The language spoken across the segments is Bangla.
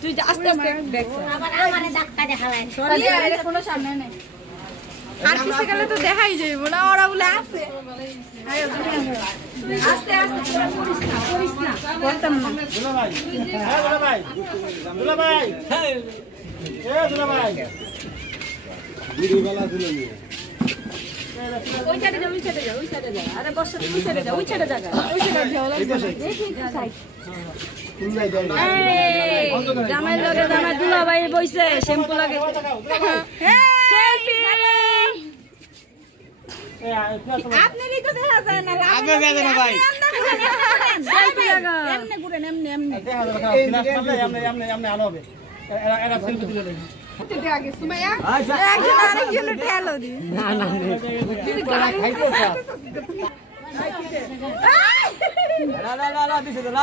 তুই আস্তে আস্তে দেখ আবার আমারে ধাক্কা দেখালেন সরি আরে কোনো সামনে নেই আর কিছু গেলে তো দেখাই যাইবো না ওরা বলে আছে আস্তে আস্তে করিস না বলতাম না দুলা ভাই হ্যাঁ দুলা ভাই দুলা ভাই এ দুলা ভাই ভিডিও বালা দুলা নিয়ে ওই সাইডে যা ওই সাইডে যা আরে বস ওই সাইডে যা ওই সাইডে জায়গা ওই সাইডে যাও দেখি সাইড জামাই লগে জামাই দুলা ভাই বইছে শ্যাম্পু লাগে সেলফি আপনারই তো দেখা যায় না আগে গেছে না ভাই সেলফি লাগা এমনে ঘুরেন এমনে দেখা দেখা ফিনাস করলে এমনে আলো হবে এরা সেলফি দিলে দেখি তুই আগে সুমাইয়া একজন আরেকজন ঠেলো দি না না খাইতে স্যার লা দিছে তো লা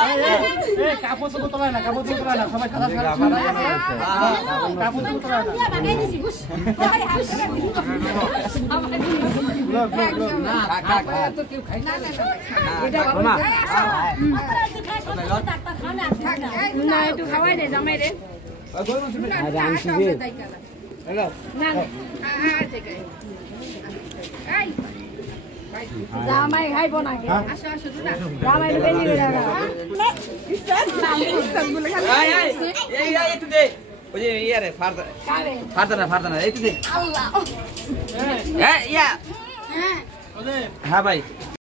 এ কাপড় তো তোলা না কাপড় তো তোলা না সবাই সাদা সাদা কাপড় তো তোলা না বাগাই দিছি বুঝ না খা তো কেউ খাই না এটা না না একটু খাওয়াই দে জামাই রে আরে আমি কি হ্যালো না এই জামাই খাইবো না কে আসো আসো দুলা জামাই বেশি করে দাও এই একটু দে ওই যে ইয়ারে ফারদানা একটু দে আল্লাহ হ্যাঁ ইয়া ওদের হ্যাঁ ভাই